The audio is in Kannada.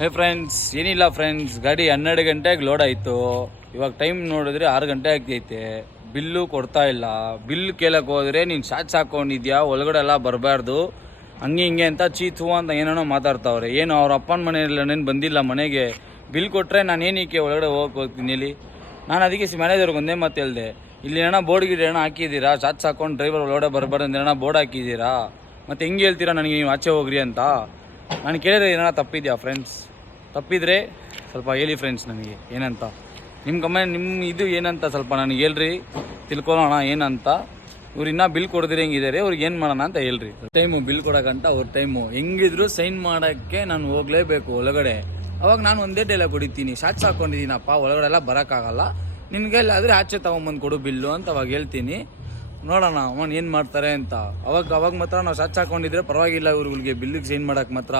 ಹೇ ಫ್ರೆಂಡ್ಸ್, ಏನಿಲ್ಲ ಫ್ರೆಂಡ್ಸ್, ಗಾಡಿ 12 ಗಂಟೆಗೆ ಲೋಡ್ ಆಯಿತು. ಇವಾಗ ಟೈಮ್ ನೋಡಿದ್ರೆ 6 ಗಂಟೆ ಆಗ್ತೈತೆ. ಬಿಲ್ಲು ಕೊಡ್ತಾ ಇಲ್ಲ. ಬಿಲ್ ಕೇಳಕ್ಕೆ ಹೋದರೆ ನೀನು ಶಾರ್ಟ್ಸ್ ಹಾಕ್ಕೊಂಡಿದ್ಯಾ, ಒಳಗಡೆ ಎಲ್ಲ ಬರಬಾರ್ದು, ಹಂಗೆ ಹಿಂಗೆ ಅಂತ ಚೀತು ಅಂತ ಏನೇನೋ ಮಾತಾಡ್ತಾವ್ರೆ. ಏನು ಅವ್ರ ಅಪ್ಪನ ಮನೆಯಲ್ಲೇನು ಬಂದಿಲ್ಲ ಮನೆಗೆ, ಬಿಲ್ ಕೊಟ್ಟರೆ ನಾನು ಏನಕ್ಕೆ ಒಳಗಡೆ ಹೋಗ್ತೀನಿ ಇಲ್ಲಿ. ನಾನು ಅದಕ್ಕೆ ಮ್ಯಾನೇಜರ್ಗೆ ಒಂದೇ ಮಾತು ಹೇಳಿದೆ, ಇಲ್ಲಿ ಏನೋ ಬೋರ್ಡ್ ಗಿಡ ಏನೋ ಹಾಕಿದ್ದೀರಾ, ಶಾರ್ಟ್ಸ್ ಹಾಕೊಂಡು ಡ್ರೈವರ್ ಒಳಗಡೆ ಬರಬಾರ್ದು ಅಂತ ಏನೋ ಬೋರ್ಡ್ ಹಾಕಿದ್ದೀರಾ, ಮತ್ತು ಹೆಂಗೆ ಹೇಳ್ತೀರಾ ನನಗೆ ನೀವು ಆಚೆ ಹೋಗ್ರಿ ಅಂತ. ನಾನು ಕೇಳಿದ್ರೆ ಏನೋ ತಪ್ಪಿದ್ಯಾ ಫ್ರೆಂಡ್ಸ್? ತಪ್ಪಿದರೆ ಸ್ವಲ್ಪ ಹೇಳಿ ಫ್ರೆಂಡ್ಸ್ ನನಗೆ ಏನಂತ. ನಿಮ್ಮ ಕಮೆಂಟ್, ನಿಮ್ಮ ಇದು ಏನಂತ ಸ್ವಲ್ಪ ನನಗೆ ಹೇಳ್ರಿ, ತಿಳ್ಕೊಳ್ಳೋಣ ಏನಂತ. ಇವ್ರು ಇನ್ನೂ ಬಿಲ್ ಕೊಡ್ದಿರಿ ಹೆಂಗಿದ್ದಾರೆ, ಅವ್ರಿಗೆ ಏನು ಮಾಡೋಣ ಅಂತ ಹೇಳ್ರಿ. ಟೈಮು ಬಿಲ್ ಕೊಡೋಕ್ಕಂತ ಅವ್ರ ಟೈಮು ಹೆಂಗಿದ್ರು ಸೈನ್ ಮಾಡೋಕ್ಕೆ ನಾನು ಹೋಗಲೇಬೇಕು ಒಳಗಡೆ. ಅವಾಗ ನಾನು ಒಂದೇ ಡೈಲಾಗ್ ಹೊಡಿತೀನಿ, ಶಾರ್ಟ್ಸ್ ಹಾಕ್ಕೊಂಡಿದ್ದೀನಪ್ಪ, ಒಳಗಡೆ ಎಲ್ಲ ಬರೋಕ್ಕಾಗಲ್ಲ, ನಿನಗೆ ಆದರೆ ಆಚೆ ತೊಗೊಂಬಂದು ಕೊಡು ಬಿಲ್ಲು ಅಂತ ಅವಾಗ ಹೇಳ್ತೀನಿ. ನೋಡೋಣ ಅವನು ಏನು ಮಾಡ್ತಾರೆ ಅಂತ. ಅವಾಗ ಮಾತ್ರ ನಾವು ಶಾರ್ಟ್ಸ್ ಹಾಕ್ಕೊಂಡಿದ್ರೆ ಪರವಾಗಿಲ್ಲ, ಇವ್ರಿಗೆ ಬಿಲ್ಲಿಗೆ ಸೈನ್ ಮಾಡೋಕ್ಕೆ ಮಾತ್ರ